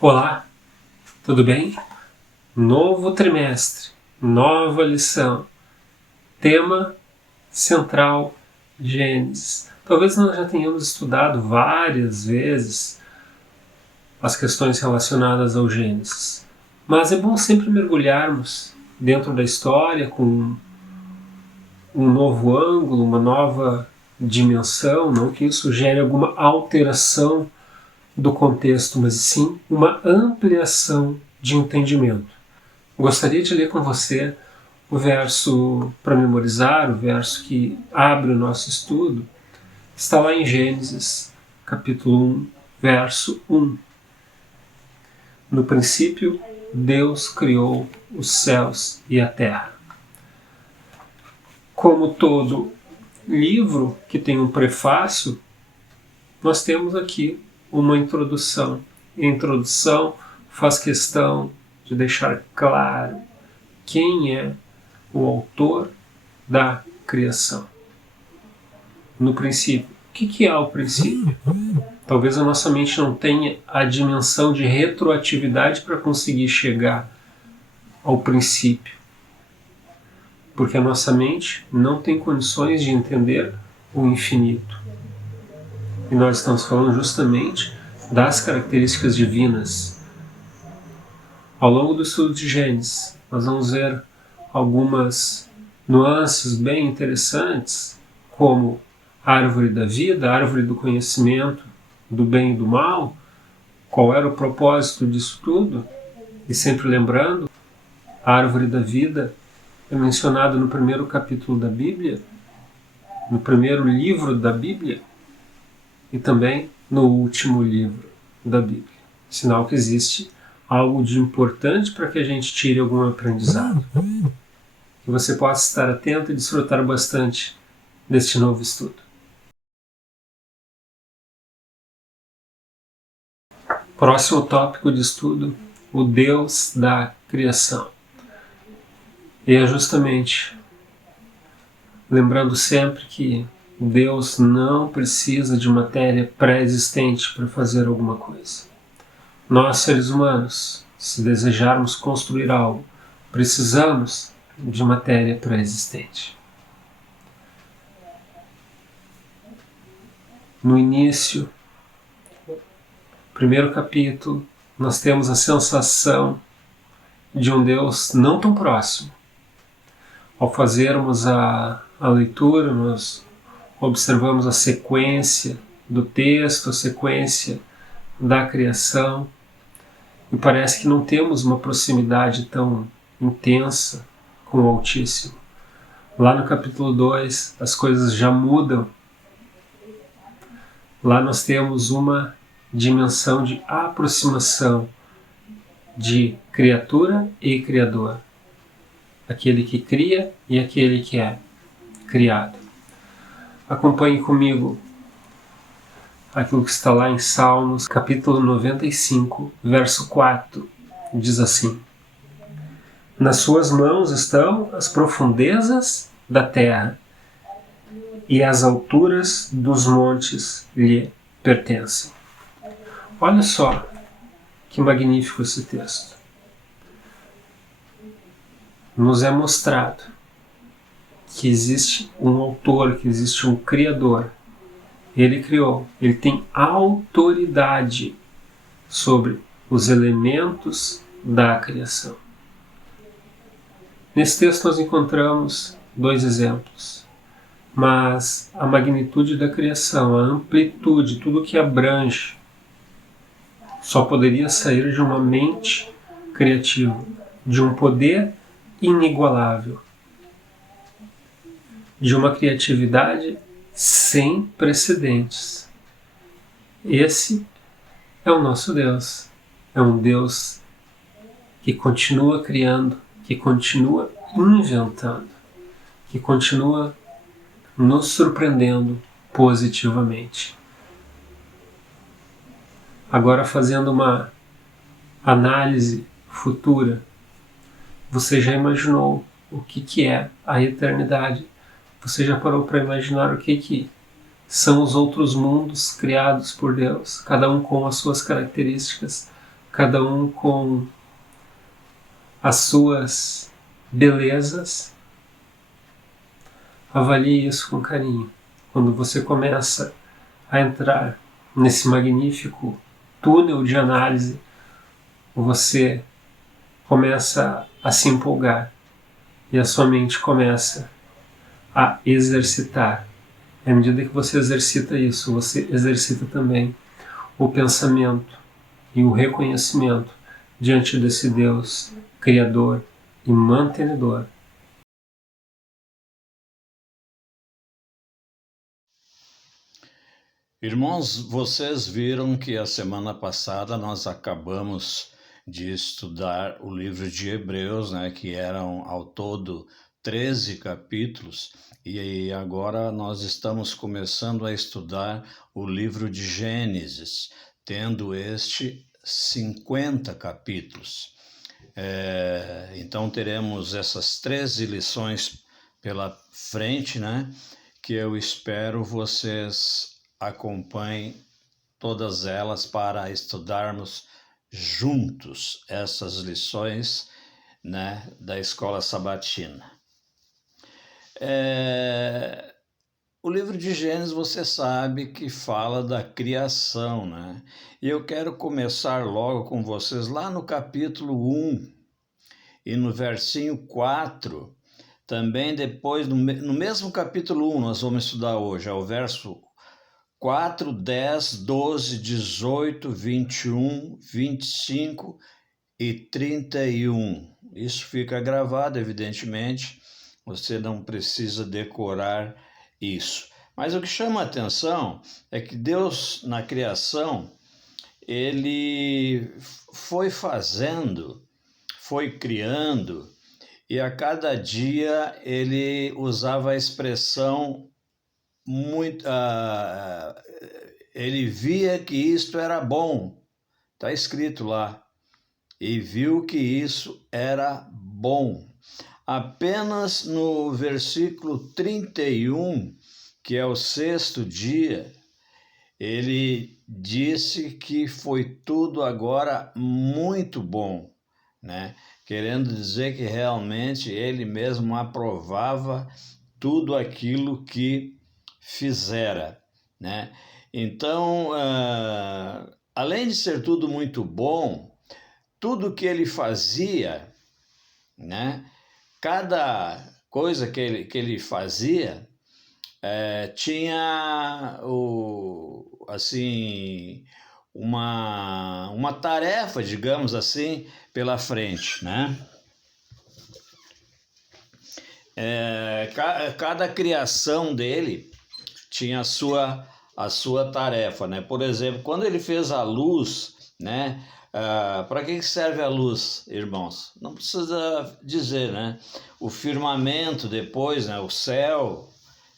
Olá, tudo bem? Novo trimestre, nova lição, tema central, Gênesis. Talvez nós já tenhamos estudado várias vezes as questões relacionadas ao Gênesis, mas é bom sempre mergulharmos dentro da história com um novo ângulo, uma nova dimensão, não que isso gere alguma alteração do contexto, mas sim uma ampliação de entendimento. Gostaria de ler com você o verso para memorizar, o verso que abre o nosso estudo. Está lá em Gênesis, capítulo 1, verso 1. No princípio, Deus criou os céus e a terra. Como todo livro que tem um prefácio, nós temos aqui uma introdução. A introdução faz questão de deixar claro quem é o autor da criação. No princípio. O que é o princípio? Talvez a nossa mente não tenha a dimensão de retroatividade para conseguir chegar ao princípio. Porque a nossa mente não tem condições de entender o infinito. E nós estamos falando justamente das características divinas. Ao longo do estudo de Gênesis, nós vamos ver algumas nuances bem interessantes, como a árvore da vida, a árvore do conhecimento do bem e do mal, qual era o propósito disso tudo, e sempre lembrando, a árvore da vida é mencionada no primeiro capítulo da Bíblia, no primeiro livro da Bíblia, e também no último livro da Bíblia. Sinal que existe algo de importante para que a gente tire algum aprendizado. Que você possa estar atento e desfrutar bastante deste novo estudo. Próximo tópico de estudo, o Deus da criação. E é justamente lembrando sempre que Deus não precisa de matéria pré-existente para fazer alguma coisa. Nós, seres humanos, se desejarmos construir algo, precisamos de matéria pré-existente. No início, primeiro capítulo, nós temos a sensação de um Deus não tão próximo. Ao fazermos a leitura, nós observamos a sequência do texto, a sequência da criação, e parece que não temos uma proximidade tão intensa com o Altíssimo. Lá no capítulo 2, as coisas já mudam. Lá nós temos uma dimensão de aproximação de criatura e criador. Aquele que cria e aquele que é criado. Acompanhe comigo aquilo que está lá em Salmos, capítulo 95, verso 4. Diz assim: nas suas mãos estão as profundezas da terra, e as alturas dos montes lhe pertencem. Olha só que magnífico esse texto. Nos é mostrado que existe um autor, que existe um criador. Ele criou, ele tem autoridade sobre os elementos da criação. Nesse texto nós encontramos dois exemplos, mas a magnitude da criação, a amplitude, tudo que abrange, só poderia sair de uma mente criativa, de um poder inigualável, de uma criatividade sem precedentes. Esse é o nosso Deus. É um Deus que continua criando, que continua inventando, que continua nos surpreendendo positivamente. Agora, fazendo uma análise futura, você já imaginou o que é a eternidade? Você já parou para imaginar o que são os outros mundos criados por Deus, cada um com as suas características, cada um com as suas belezas. Avalie isso com carinho. Quando você começa a entrar nesse magnífico túnel de análise, você começa a se empolgar e a sua mente começa a exercitar. À medida que você exercita isso, você exercita também o pensamento e o reconhecimento diante desse Deus Criador e mantenedor. Irmãos, vocês viram que a semana passada nós acabamos de estudar o livro de Hebreus, né, que eram ao todo 13 capítulos, e agora nós estamos começando a estudar o livro de Gênesis, tendo este 50 capítulos. Então teremos essas 13 lições pela frente, né, que eu espero vocês acompanhem todas elas para estudarmos juntos essas lições, né, da escola sabatina. O livro de Gênesis, você sabe que fala da criação, né? E eu quero começar logo com vocês lá no capítulo 1 e no versinho 4. Também depois, no mesmo capítulo 1, nós vamos estudar hoje, é o verso 4, 10, 12, 18, 21, 25 e 31. Isso fica gravado, evidentemente, você não precisa decorar isso. Mas o que chama a atenção é que Deus, na criação, ele foi fazendo, foi criando, e a cada dia ele usava a expressão ele via que isto era bom, está escrito lá, e viu que isso era bom. Apenas no versículo 31, que é o 6º dia, ele disse que foi tudo agora muito bom, né? Querendo dizer que realmente ele mesmo aprovava tudo aquilo que fizera, né? Então, além de ser tudo muito bom, tudo que ele fazia, né? Cada coisa que ele fazia tinha uma tarefa, digamos assim, pela frente, né? Cada criação dele tinha a sua tarefa, né? Por exemplo, quando ele fez a luz, né? Para que serve a luz, irmãos? Não precisa dizer, né? O firmamento depois, né? O céu.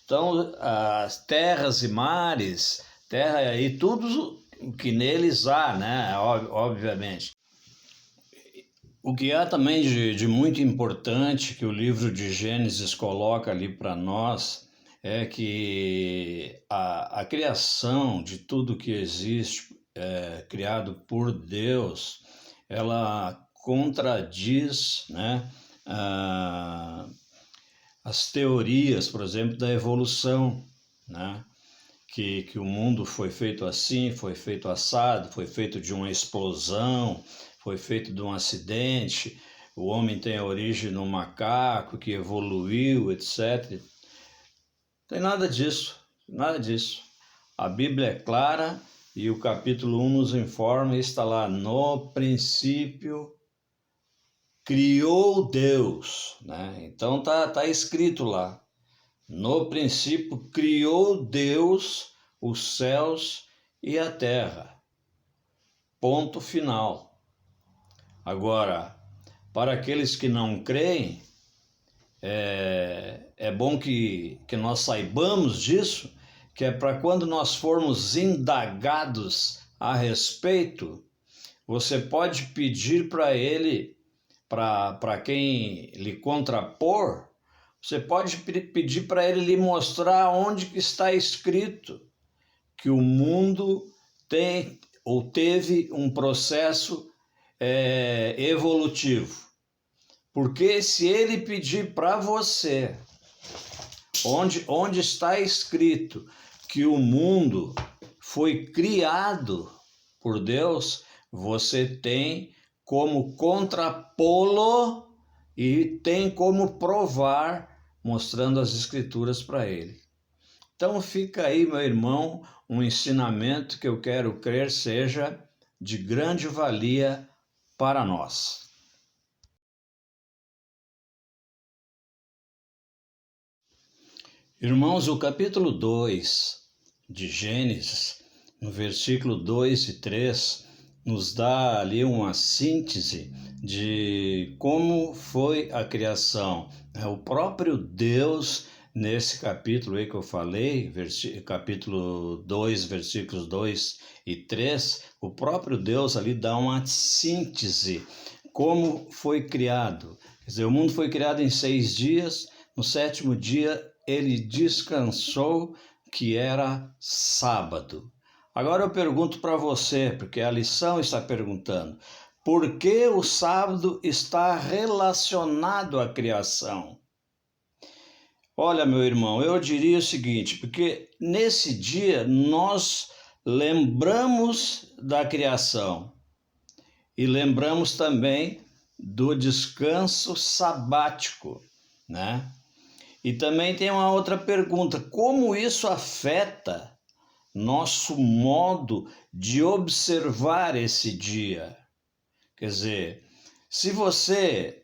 Então, as terras e mares, terra e tudo o que neles há, né? Obviamente. O que há também de muito importante que o livro de Gênesis coloca ali para nós é que a criação de tudo que existe, criado por Deus, ela contradiz, né, as teorias, por exemplo, da evolução, né? Que o mundo foi feito assim, foi feito assado, foi feito de uma explosão, foi feito de um acidente, o homem tem a origem no macaco que evoluiu, etc. Tem nada disso, nada disso. A Bíblia é clara e o capítulo 1 nos informa, está lá, no princípio criou Deus, né? Então tá escrito lá. No princípio criou Deus os céus e a terra. Ponto final. Agora, para aqueles que não creem, é bom que nós saibamos disso, que é para quando nós formos indagados a respeito, você pode pedir para ele, para quem lhe contrapor, você pode pedir para ele lhe mostrar onde que está escrito que o mundo tem ou teve um processo evolutivo. Porque se ele pedir para você, onde está escrito que o mundo foi criado por Deus, você tem como contrapô-lo e tem como provar, mostrando as escrituras para ele. Então fica aí, meu irmão, um ensinamento que eu quero crer seja de grande valia para nós. Irmãos, o capítulo 2 de Gênesis, no versículo 2 e 3, nos dá ali uma síntese de como foi a criação. O próprio Deus, nesse capítulo aí que eu falei, capítulo 2, versículos 2 e 3, o próprio Deus ali dá uma síntese, como foi criado. Quer dizer, o mundo foi criado em 6 dias, no 7º dia ele descansou, que era sábado. Agora eu pergunto para você, porque a lição está perguntando, por que o sábado está relacionado à criação? Olha, meu irmão, eu diria o seguinte, porque nesse dia nós lembramos da criação e lembramos também do descanso sabático, né? E também tem uma outra pergunta, como isso afeta nosso modo de observar esse dia? Quer dizer, se você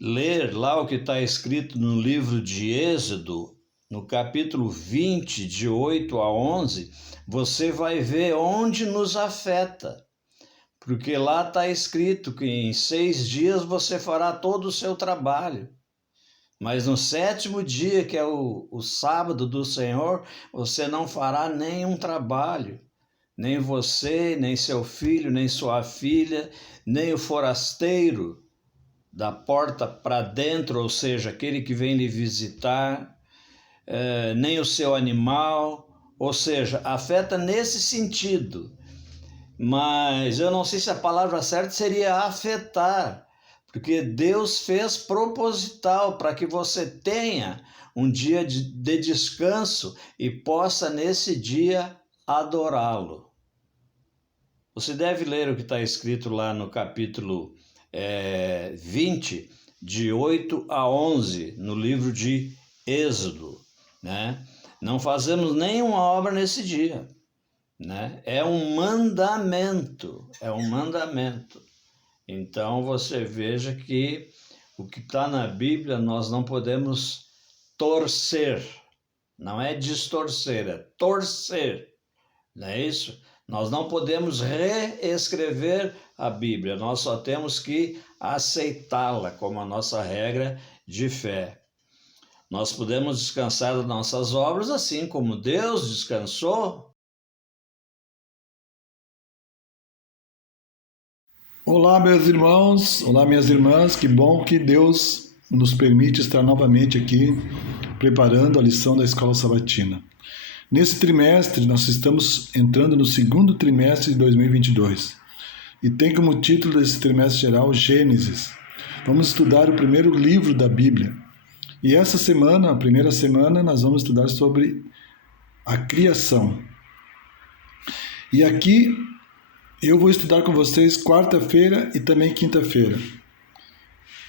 ler lá o que está escrito no livro de Êxodo, no capítulo 20, de 8 a 11, você vai ver onde nos afeta. Porque lá está escrito que em 6 dias você fará todo o seu trabalho. Mas no 7º dia, que é o sábado do Senhor, você não fará nenhum trabalho. Nem você, nem seu filho, nem sua filha, nem o forasteiro da porta para dentro, ou seja, aquele que vem lhe visitar, nem o seu animal, ou seja, afeta nesse sentido. Mas eu não sei se a palavra certa seria afetar, porque Deus fez proposital para que você tenha um dia de descanso e possa nesse dia adorá-lo. Você deve ler o que está escrito lá no capítulo 20, de 8 a 11, no livro de Êxodo, né? Não fazemos nenhuma obra nesse dia, né? É um mandamento. Então você veja que o que está na Bíblia nós não podemos torcer, não é distorcer, é torcer, não é isso? Nós não podemos reescrever a Bíblia, nós só temos que aceitá-la como a nossa regra de fé. Nós podemos descansar das nossas obras assim como Deus descansou. Olá, meus irmãos, olá, minhas irmãs, que bom que Deus nos permite estar novamente aqui preparando a lição da Escola Sabatina. Nesse trimestre, nós estamos entrando no 2º trimestre de 2022 e tem como título desse trimestre geral Gênesis. Vamos estudar o primeiro livro da Bíblia e essa semana, a primeira semana, nós vamos estudar sobre a criação. E aqui eu vou estudar com vocês quarta-feira e também quinta-feira.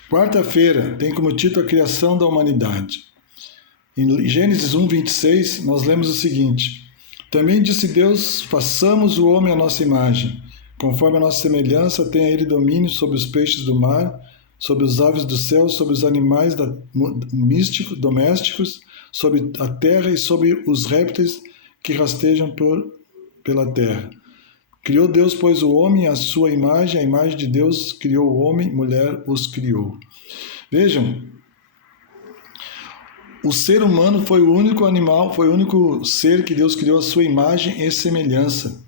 Quarta-feira tem como título a criação da humanidade. Em Gênesis 1, 26, nós lemos o seguinte: também disse Deus, façamos o homem à nossa imagem, conforme a nossa semelhança, tenha ele domínio sobre os peixes do mar, sobre as aves do céu, sobre os animais domésticos, sobre a terra e sobre os répteis que rastejam pela terra. Criou Deus, pois, o homem à sua imagem, a imagem de Deus criou o homem, mulher os criou. Vejam, o ser humano foi o único animal, foi o único ser que Deus criou à sua imagem e semelhança.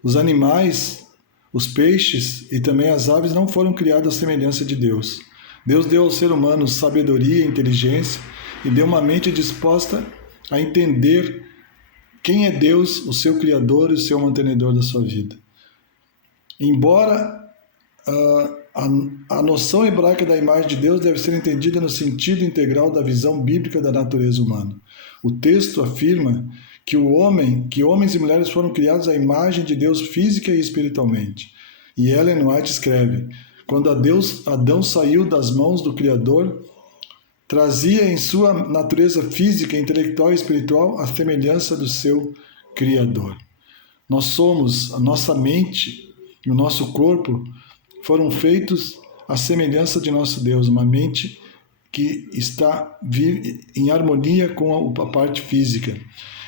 Os animais, os peixes e também as aves não foram criados à semelhança de Deus. Deus deu ao ser humano sabedoria e inteligência e deu uma mente disposta a entender quem é Deus, o seu Criador e o seu mantenedor da sua vida. Embora a noção hebraica da imagem de Deus deve ser entendida no sentido integral da visão bíblica da natureza humana. O texto afirma que homens e mulheres foram criados à imagem de Deus física e espiritualmente. E Ellen White escreve: quando Adão saiu das mãos do Criador, trazia em sua natureza física, intelectual e espiritual a semelhança do seu Criador. Nós somos, a nossa mente e o nosso corpo foram feitos à semelhança de nosso Deus, uma mente que está em harmonia com a parte física.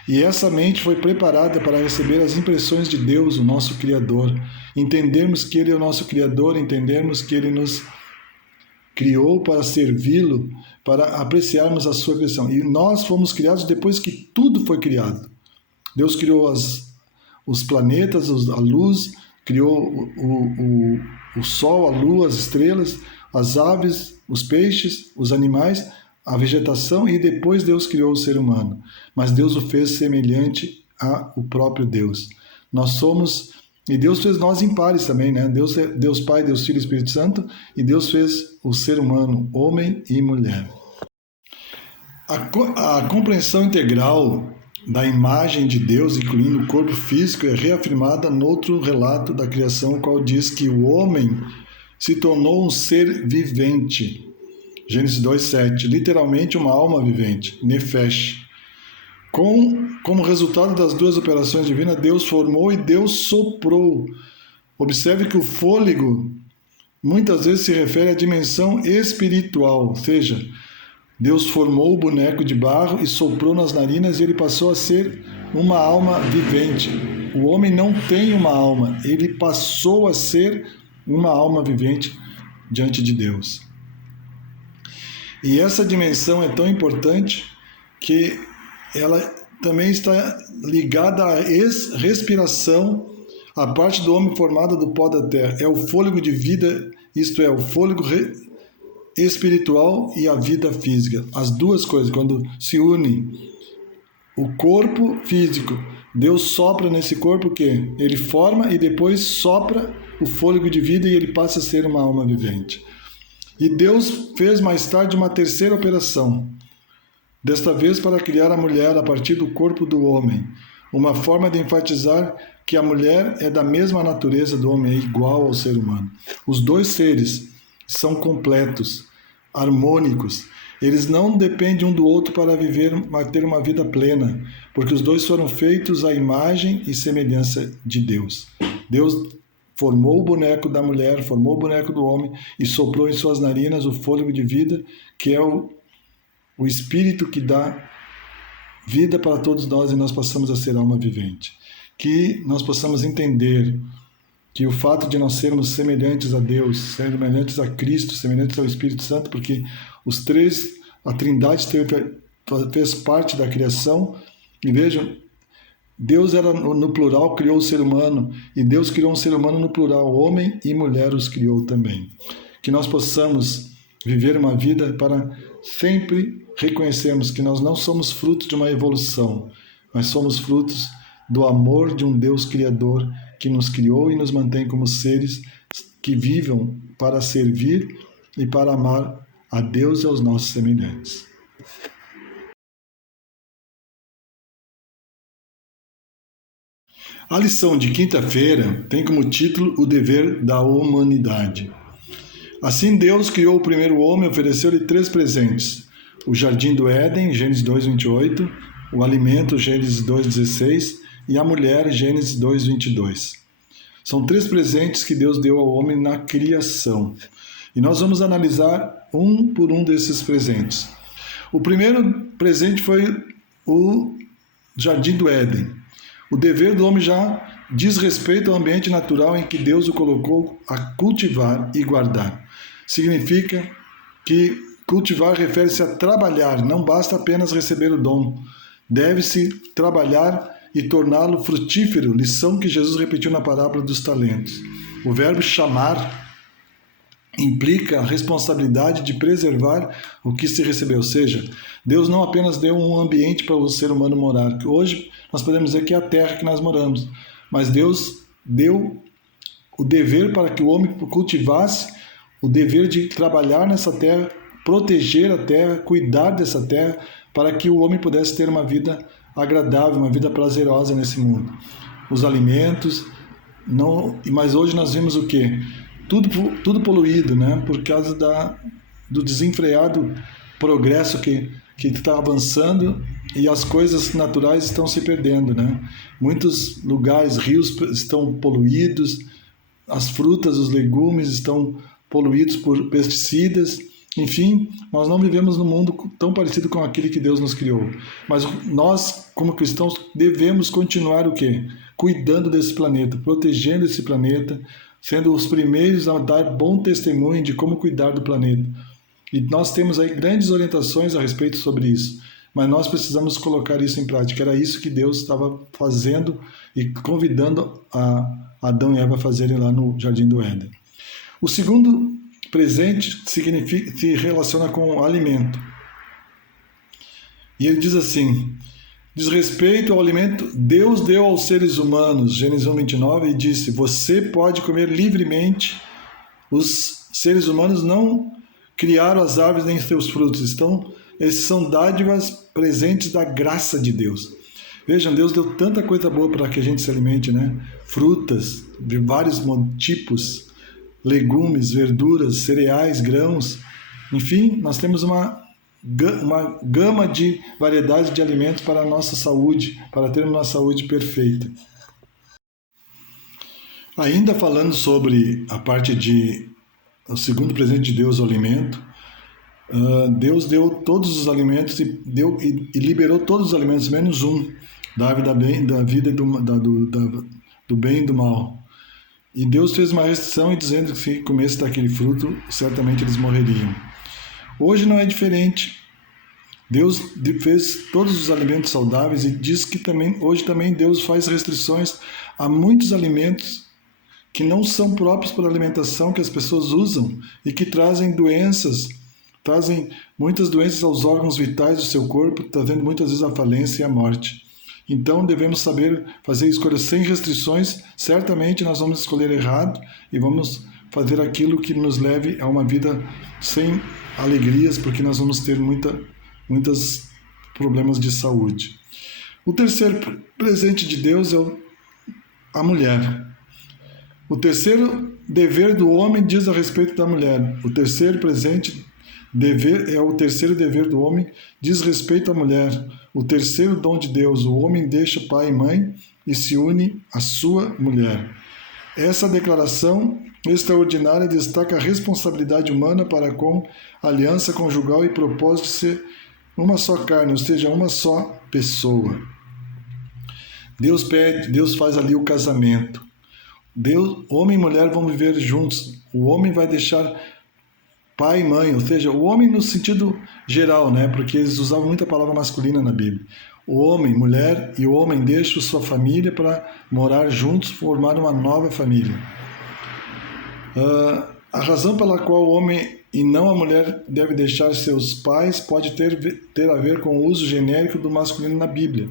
E essa mente foi preparada para receber as impressões de Deus, o nosso Criador. Entendermos que Ele é o nosso Criador, entendermos que Ele nos criou para servi-lo, para apreciarmos a sua criação. E nós fomos criados depois que tudo foi criado. Deus criou os planetas, a luz, criou o sol, a lua, as estrelas, as aves, os peixes, os animais, a vegetação, e depois Deus criou o ser humano. Mas Deus o fez semelhante ao próprio Deus. Nós somos, e Deus fez nós em pares também, né? Deus Pai, Deus Filho e Espírito Santo, e Deus fez o ser humano, homem e mulher. A compreensão integral da imagem de Deus, incluindo o corpo físico, é reafirmada no outro relato da criação, o qual diz que o homem se tornou um ser vivente. Gênesis 2:7, literalmente uma alma vivente, Nefesh. Como resultado das duas operações divinas, Deus formou e Deus soprou. Observe que o fôlego muitas vezes se refere à dimensão espiritual, ou seja, Deus formou o boneco de barro e soprou nas narinas e ele passou a ser uma alma vivente. O homem não tem uma alma, ele passou a ser uma alma vivente diante de Deus. E essa dimensão é tão importante que ela também está ligada à respiração, a parte do homem formada do pó da terra. É o fôlego de vida, isto é, o fôlego espiritual e a vida física. As duas coisas, quando se unem, o corpo físico, Deus sopra nesse corpo que ele forma e depois sopra o fôlego de vida e ele passa a ser uma alma vivente. E Deus fez mais tarde uma terceira operação, desta vez para criar a mulher a partir do corpo do homem, uma forma de enfatizar que a mulher é da mesma natureza do homem, é igual ao ser humano. Os dois seres são completos, harmônicos, eles não dependem um do outro para ter uma vida plena, porque os dois foram feitos à imagem e semelhança de Deus. Deus formou o boneco da mulher, formou o boneco do homem e soprou em suas narinas o fôlego de vida, que é o Espírito que dá vida para todos nós e nós passamos a ser alma vivente. Que nós possamos entender que o fato de nós sermos semelhantes a Deus, semelhantes a Cristo, semelhantes ao Espírito Santo, porque os três, a Trindade fez parte da criação, e vejam, Deus era no plural, criou o ser humano, e Deus criou um ser humano no plural, homem e mulher os criou também. Que nós possamos viver uma vida para sempre reconhecermos que nós não somos frutos de uma evolução, mas somos frutos do amor de um Deus Criador que nos criou e nos mantém como seres que vivam para servir e para amar a Deus e aos nossos semelhantes. A lição de quinta-feira tem como título o dever da humanidade. Assim Deus criou o primeiro homem e ofereceu-lhe 3 presentes: o jardim do Éden, Gênesis 2:28, o alimento, Gênesis 2:16, e a mulher, Gênesis 2:22. São 3 presentes que Deus deu ao homem na criação. E nós vamos analisar um por um desses presentes. O primeiro presente foi o jardim do Éden. O dever do homem já diz respeito ao ambiente natural em que Deus o colocou a cultivar e guardar. Significa que cultivar refere-se a trabalhar, não basta apenas receber o dom. Deve-se trabalhar e torná-lo frutífero, lição que Jesus repetiu na parábola dos talentos. O verbo chamar implica a responsabilidade de preservar o que se recebeu, ou seja, Deus não apenas deu um ambiente para o ser humano morar, que hoje nós podemos dizer que é a terra que nós moramos, mas Deus deu o dever para que o homem cultivasse, o dever de trabalhar nessa terra, proteger a terra, cuidar dessa terra, para que o homem pudesse ter uma vida agradável, uma vida prazerosa nesse mundo. Os alimentos, mas hoje nós vimos o quê? Tudo poluído, né? Por causa do desenfreado progresso que está avançando e as coisas naturais estão se perdendo, né? Muitos lugares, rios estão poluídos, as frutas, os legumes estão poluídos por pesticidas. Enfim, nós não vivemos num mundo tão parecido com aquele que Deus nos criou. Mas nós, como cristãos, devemos continuar o quê? Cuidando desse planeta, protegendo esse planeta, sendo os primeiros a dar bom testemunho de como cuidar do planeta. E nós temos aí grandes orientações a respeito sobre isso, mas nós precisamos colocar isso em prática. Era isso que Deus estava fazendo e convidando a Adão e Eva a fazerem lá no Jardim do Éden. O segundo presente se relaciona com o alimento. E ele diz assim: diz respeito ao alimento, Deus deu aos seres humanos, Gênesis 1:29, e disse: você pode comer livremente. Os seres humanos não criaram as árvores nem seus frutos. Então, esses são dádivas presentes da graça de Deus. Vejam, Deus deu tanta coisa boa para que a gente se alimente, né? Frutas de vários tipos, legumes, verduras, cereais, grãos. Enfim, nós temos uma gama de variedade de alimentos para a nossa saúde, para termos uma saúde perfeita. Ainda falando sobre a parte de o segundo presente de Deus, o alimento, Deus deu todos os alimentos e liberou todos os alimentos, menos um, da árvore da vida e do bem e do mal. E Deus fez uma restrição dizendo que se comesse daquele fruto, certamente eles morreriam. Hoje não é diferente. Deus fez todos os alimentos saudáveis e diz que hoje também Deus faz restrições a muitos alimentos que não são próprios para a alimentação, que as pessoas usam e que trazem muitas doenças aos órgãos vitais do seu corpo, trazendo muitas vezes a falência e a morte. Então devemos saber fazer escolhas sem restrições. Certamente nós vamos escolher errado e vamos fazer aquilo que nos leve a uma vida sem alegrias, porque nós vamos ter muitos problemas de saúde. O terceiro presente de Deus é a mulher. O terceiro dever do homem diz a respeito da mulher. O terceiro dever do homem diz respeito à mulher. O terceiro dom de Deus: o homem deixa pai e mãe e se une à sua mulher. Essa declaração extraordinária destaca a responsabilidade humana para com a aliança conjugal e propósito de ser uma só carne, ou seja, uma só pessoa. Deus faz ali o casamento. Homem e mulher vão viver juntos. O homem vai deixar pai e mãe, ou seja, o homem no sentido geral, né? Porque eles usavam muita palavra masculina na Bíblia. O homem, mulher, e o homem deixa sua família para morar juntos, formar uma nova família. A razão pela qual o homem e não a mulher deve deixar seus pais pode ter a ver com o uso genérico do masculino na Bíblia.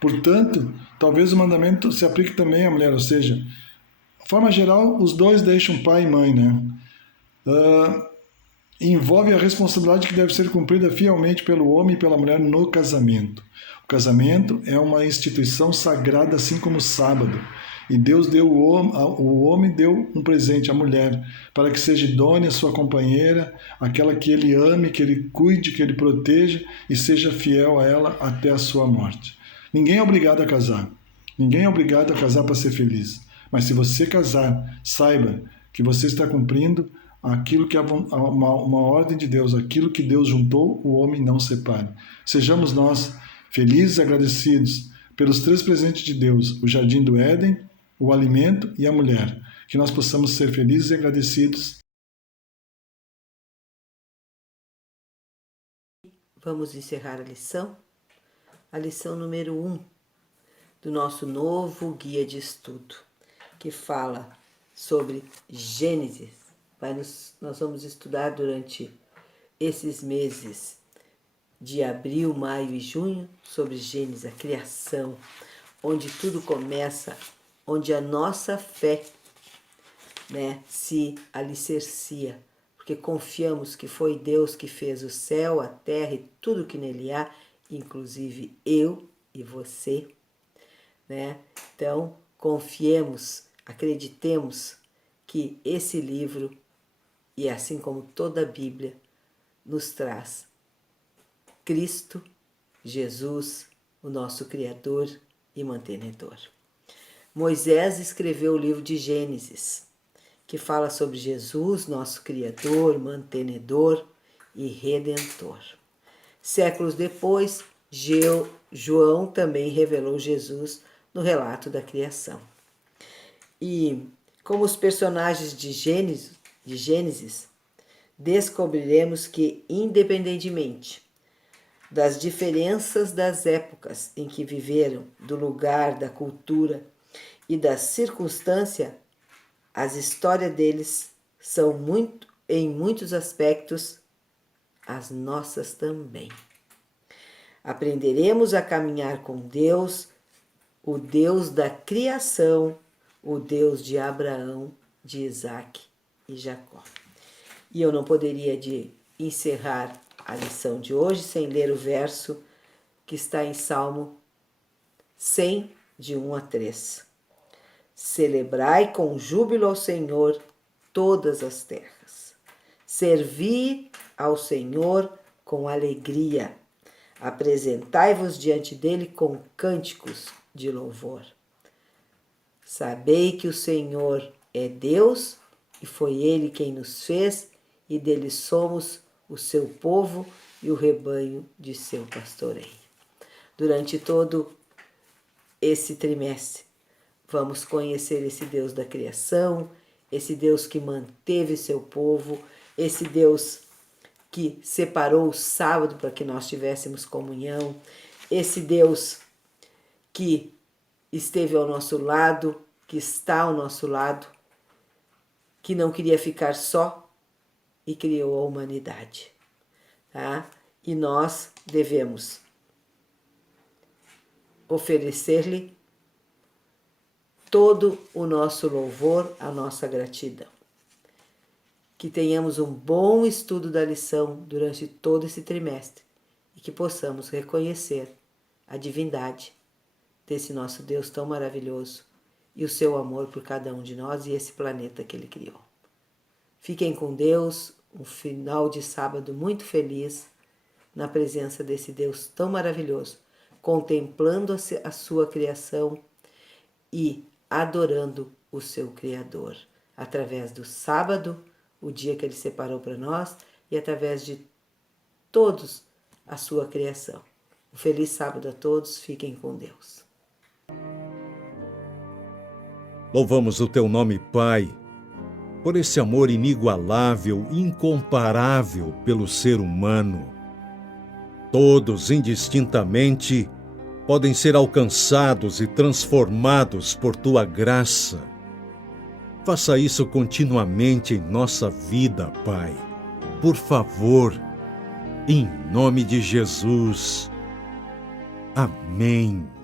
Portanto, talvez o mandamento se aplique também à mulher, ou seja, de forma geral, os dois deixam pai e mãe, né? Envolve a responsabilidade que deve ser cumprida fielmente pelo homem e pela mulher no casamento. O casamento é uma instituição sagrada, assim como o sábado. E Deus deu o homem deu um presente à mulher, para que seja idônea sua companheira, aquela que ele ame, que ele cuide, que ele proteja e seja fiel a ela até a sua morte. Ninguém é obrigado a casar. Ninguém é obrigado a casar para ser feliz. Mas se você casar, saiba que você está cumprindo aquilo que é uma ordem de Deus, aquilo que Deus juntou, o homem não separe. Sejamos nós felizes e agradecidos pelos três presentes de Deus, o Jardim do Éden, o alimento e a mulher. Que nós possamos ser felizes e agradecidos. Vamos encerrar a lição número 1 do nosso novo guia de estudo, que fala sobre Gênesis. Nós vamos estudar durante esses meses de abril, maio e junho sobre Gênesis, a criação, onde tudo começa, onde a nossa fé né, se alicercia, porque confiamos que foi Deus que fez o céu, a terra e tudo que nele há, inclusive eu e você, né? Então, confiemos, acreditemos que esse livro, e assim como toda a Bíblia, nos traz Cristo, Jesus, o nosso Criador e mantenedor. Moisés escreveu o livro de Gênesis, que fala sobre Jesus, nosso Criador, mantenedor e redentor. Séculos depois, João também revelou Jesus no relato da criação. E como os personagens de Gênesis, descobriremos que, independentemente das diferenças das épocas em que viveram, do lugar, da cultura e da circunstância, as histórias deles são em muitos aspectos as nossas também. Aprenderemos a caminhar com Deus, o Deus da criação, o Deus de Abraão, de Isaac e Jacó. E eu não poderia encerrar a lição de hoje sem ler o verso que está em Salmo 100, de 1 a 3. Celebrai com júbilo ao Senhor todas as terras. Servi ao Senhor com alegria. Apresentai-vos diante dele com cânticos de louvor. Sabei que o Senhor é Deus e foi ele quem nos fez e dele somos o seu povo e o rebanho de seu pastoreio. Durante todo esse trimestre, vamos conhecer esse Deus da criação, esse Deus que manteve seu povo, esse Deus que separou o sábado para que nós tivéssemos comunhão, esse Deus que esteve ao nosso lado, que está ao nosso lado, que não queria ficar só e criou a humanidade, tá? E nós devemos oferecer-lhe todo o nosso louvor, a nossa gratidão. Que tenhamos um bom estudo da lição durante todo esse trimestre e que possamos reconhecer a divindade desse nosso Deus tão maravilhoso e o seu amor por cada um de nós e esse planeta que ele criou. Fiquem com Deus, um final de sábado muito feliz na presença desse Deus tão maravilhoso, contemplando a sua criação e adorando o seu Criador, através do sábado, o dia que ele separou para nós, e através de todos a sua criação. Um feliz sábado a todos, fiquem com Deus. Louvamos o teu nome, Pai, por esse amor inigualável, incomparável pelo ser humano. Todos, indistintamente, podem ser alcançados e transformados por tua graça. Faça isso continuamente em nossa vida, Pai. Por favor, em nome de Jesus. Amém.